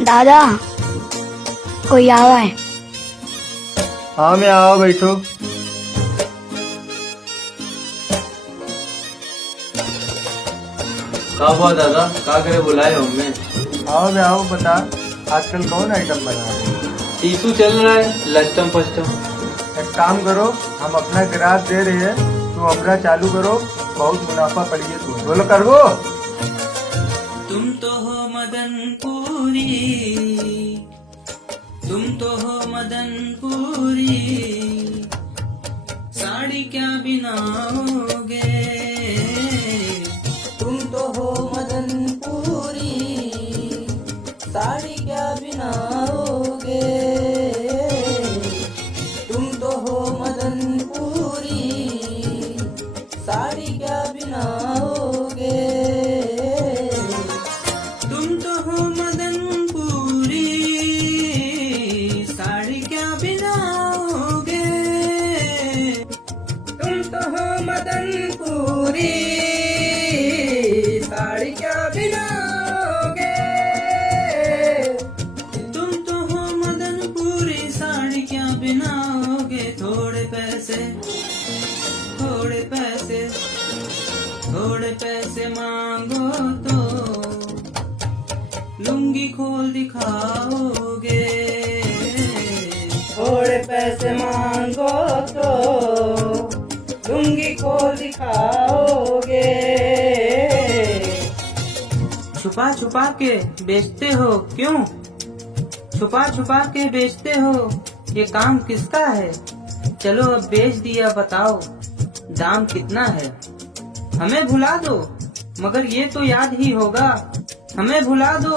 दादा कोई आवा है। हाँ मैं आओ बैठो। का हुआ दादा, का करे बुलाए हो हमें? आओ मैं आओ, बता आजकल कौन आइटम बना रहे हैं? टीसू चल रहा है, लस्टम फस्टम। एक काम करो, हम अपना ग्राहक दे रहे हैं, तो अपना चालू करो, बहुत मुनाफा पड़िए। तू बोलो करवो। तुम तो हो मदन पूरी, तुम तो हो मदन पूरी, साड़ी क्या बिनाओगे? तुम तो हो मदन पूरी, साड़ी क्या बिनाओगे? तुम तो हो मदन पूरी, साड़ी क्या बिनाओगे? तुम तो हो मदन पूरी, साड़ी क्या बिनाओगे? तुम तो हो मदन पूरी, साड़ी क्या बिनाओगे? तुम तो हो मदन पूरी, साड़ी क्या बिनाओगे? थोड़े पैसे, थोड़े पैसे, थोड़े पैसे मांगो तो लुंगी खोल दिखाओगे। थोड़े पैसे मांगो तो लुंगी खोल दिखाओगे। छुपा छुपा के बेचते हो क्यों? छुपा छुपा के बेचते हो, ये काम किसका है? चलो अब बेच दिया, बताओ दाम कितना है? हमें भुला दो मगर ये तो याद ही होगा, हमें भुला दो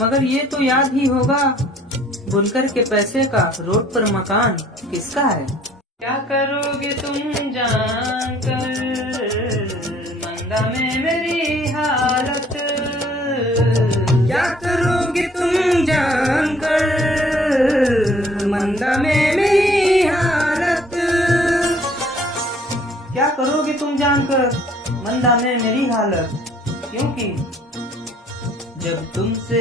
मगर ये तो याद ही होगा, बुनकर के पैसे का रोड पर मकान किसका है? क्या करोगे तुम जानकर मंदा में मेरी हालत? क्या करोगे तुम जानकर मंदा में मेरी हालत? क्या करोगे तुम जानकर मंदा में मेरी हालत? क्योंकि जब तुमसे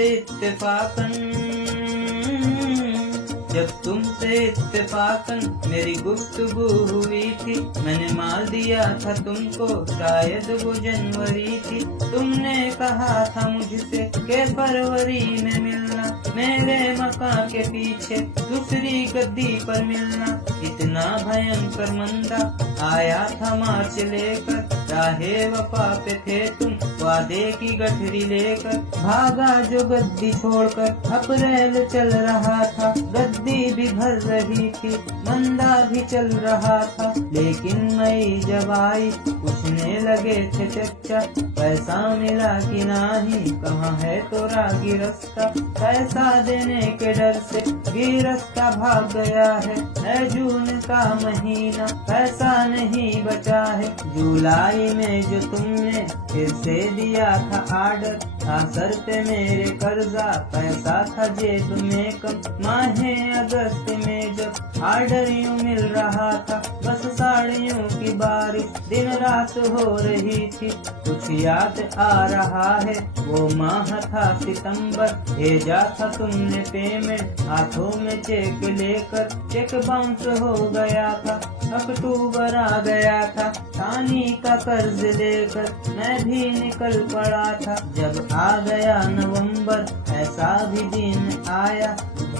इत्तेफाकन मेरी गुफ्तगू हुई थी, मैंने माल दिया था तुमको, शायद वो जनवरी थी। तुमने कहा था मुझसे के फरवरी में मिलना, मेरे मकान के पीछे दूसरी गद्दी पर मिलना। इतना भयंकर मंदा आया था मार्च लेकर, राहे वफा पे थे तुम वादे की गठरी लेकर। भागा जो गद्दी छोड़कर, अप्रैल चल रहा था, गद्दी भी भर रही थी, मंदा भी चल रहा था। लेकिन मई जब आई पूछने लगे थे चच्चा, पैसा मिला कि नहीं, कहाँ है तोरा गिरस्ता? पैसा देने के डर से गिरस्ता भाग गया है जून का महीना, पैसा नहीं बचा है। जुलाई में जो तुमने फिर से दिया था आर्डर, था सर पे मेरे कर्जा, पैसा था जेब में कम। माहे अगस्त में जब आर्डर यूं मिल रहा था, बस साड़ियों की बारिश दिन रात हो रही थी। कुछ याद आ रहा है वो माह था सितंबर, भेजा था तुमने पेमेंट हाथों में चेक लेकर, चेक बाउंस हो गया था। अक्टूबर आ गया था, तानी का कर्ज लेकर मैं भी निकल पड़ा था। जब आ गया नवंबर, ऐसा भी दिन आया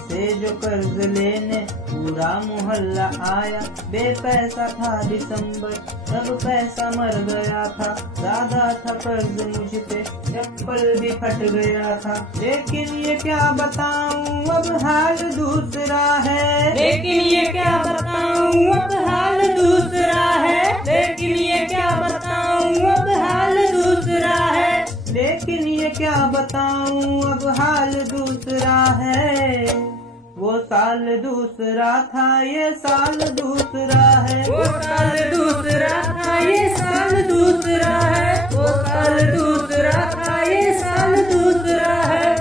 से जो कर्ज लेने पूरा मोहल्ला आया। बेपैसा था दिसंबर, तब पैसा मर गया था, ज्यादा था कर्ज मुझ पे, चप्पल भी फट गया था। लेकिन ये क्या बताऊं अब हाल दूसरा है, लेकिन ये क्या बताऊं अब हाल दूसरा है, लेकिन ये क्या बताऊं अब हाल दूसरा है, लेकिन ये क्या बताऊं अब हाल दूसरा है। वो साल दूसरा था, ये साल दूसरा है, वो साल दूसरा था, ये साल दूसरा है, वो साल दूसरा था, ये साल दूसरा है।